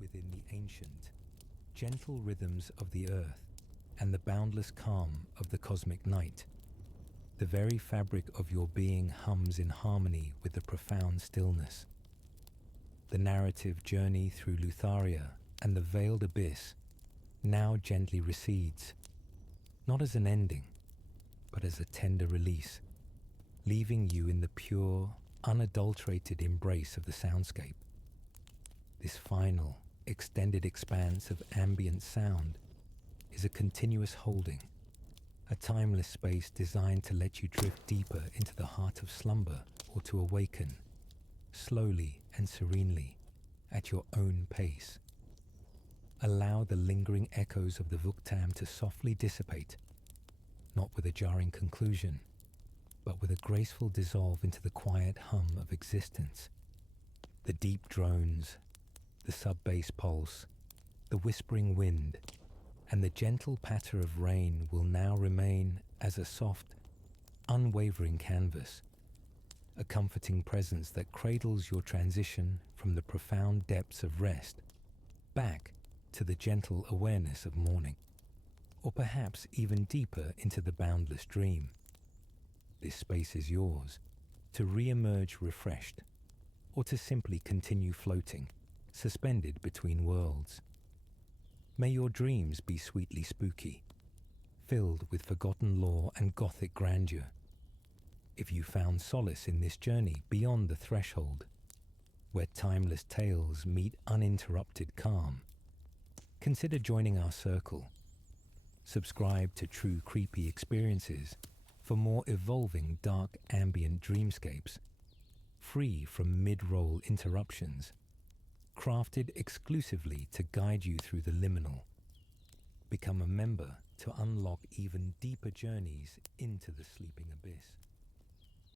within the ancient, gentle rhythms of the earth and the boundless calm of the cosmic night. The very fabric of your being hums in harmony with the profound stillness. The narrative journey through Lutharia and the veiled abyss now gently recedes, not as an ending, but as a tender release, leaving you in the pure, unadulterated embrace of the soundscape. This final, extended expanse of ambient sound is a continuous holding, a timeless space designed to let you drift deeper into the heart of slumber or to awaken, slowly and serenely, at your own pace. Allow the lingering echoes of the Vuktam to softly dissipate, not with a jarring conclusion, but with a graceful dissolve into the quiet hum of existence. The deep drones, the sub-bass pulse, the whispering wind, and the gentle patter of rain will now remain as a soft, unwavering canvas, a comforting presence that cradles your transition from the profound depths of rest back to the gentle awareness of morning, or perhaps even deeper into the boundless dream. this space is yours, to re-emerge refreshed, or to simply continue floating, suspended between worlds. May your dreams be sweetly spooky, filled with forgotten lore and Gothic grandeur. If you found solace in this journey beyond the threshold, where timeless tales meet uninterrupted calm, consider joining our circle. Subscribe to True Creepy Experiences for more evolving dark ambient dreamscapes, free from mid-roll interruptions, crafted exclusively to guide you through the liminal. Become a member to unlock even deeper journeys into the sleeping abyss.